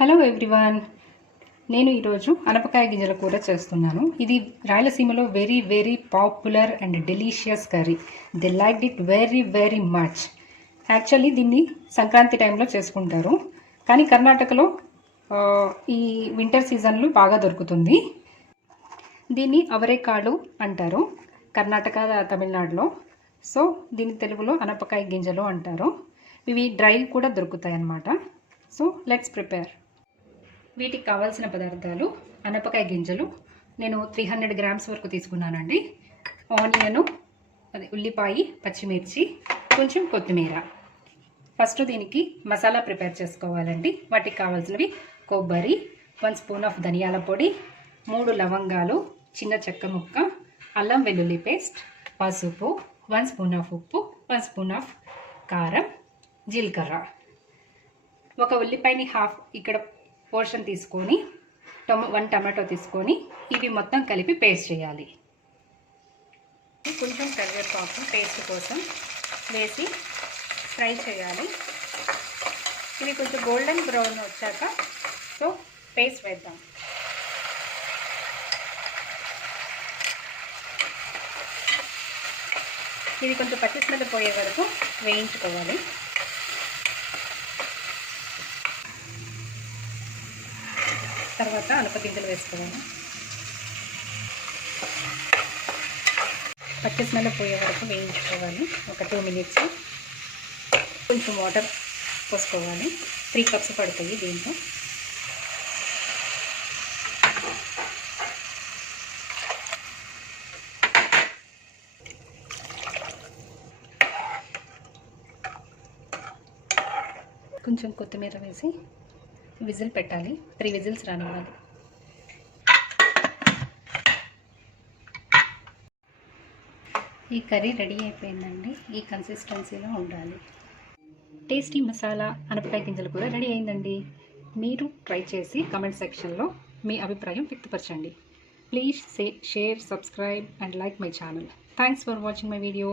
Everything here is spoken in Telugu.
హలో ఎవ్రీవన్, నేను ఈరోజు అనపకాయ గింజల కూర చేస్తున్నాను. ఇది రాయలసీమలో very very popular and delicious curry. They like it very very much. Actually దీన్ని సంక్రాంతి టైంలో చేసుకుంటారు, కానీ కర్ణాటకలో ఈ వింటర్ సీజన్లో బాగా దొరుకుతుంది. దీన్ని అవరేకాడు అంటారు కర్ణాటక, తమిళనాడులో. సో దీని తెలుగులో అనపకాయ గింజలు అంటారు. ఇవి డ్రై కూడా దొరుకుతాయి అన్నమాట. So let's prepare. వీటికి కావాల్సిన పదార్థాలు: అనపకాయ గింజలు నేను 300 గ్రామ్స్ వరకు తీసుకున్నానండి. ఆనియను, ఉల్లిపాయ, పచ్చిమిర్చి, కొంచెం కొత్తిమీర. ఫస్ట్ దీనికి మసాలా ప్రిపేర్ చేసుకోవాలండి. వాటికి కావాల్సినవి: కొబ్బరి, 1 స్పూన్ ఆఫ్ ధనియాల పొడి, 3 లవంగాలు, చిన్న చెక్క ముక్క, అల్లం వెల్లుల్లి పేస్ట్, పసుపు, 1 స్పూన్ ఆఫ్ ఉప్పు, 1 స్పూన్ ఆఫ్ కారం, జీలకర్ర. ఒక ఉల్లిపాయని హాఫ్ ఇక్కడ పోర్షన్ తీసుకొని 1 టమాటో తీసుకొని ఇవి మొత్తం కలిపి పేస్ట్ చేయాలి. కొంచెం కరివేపాకు పేస్ట్ కోసం వేసి ఫ్రై చేయాలి. ఇవి కొంచెం గోల్డెన్ బ్రౌన్ వచ్చాక సో పేస్ట్ వేద్దాం. ఇది కొంచెం పచ్చి స్మెల్ పోయే వరకు వేయించుకోవాలి. తర్వాత అనపగింజలు వేసుకోవాలి. పచ్చి స్మెల్ పోయే వరకు వేయించుకోవాలి. ఒక 2 మినిట్స్. కొంచెం వాటర్ పోసుకోవాలి. 3 కప్స్ పడుతుంది దీంట్లో. కొంచెం కొత్తిమీర వేసి విజిల్ పెట్టాలి. 3 విజిల్స్ రానివ్వాలి. ఈ కర్రీ రెడీ అయిపోయిందండి. ఈ కన్సిస్టెన్సీలో ఉండాలి. టేస్టీ మసాలా అనపకాయ గింజలు కూడా రెడీ అయిందండి. మీరు ట్రై చేసి కమెంట్ సెక్షన్లో మీ అభిప్రాయం వ్యక్తపరచండి. Please share, subscribe and like my channel. Thanks for watching my video.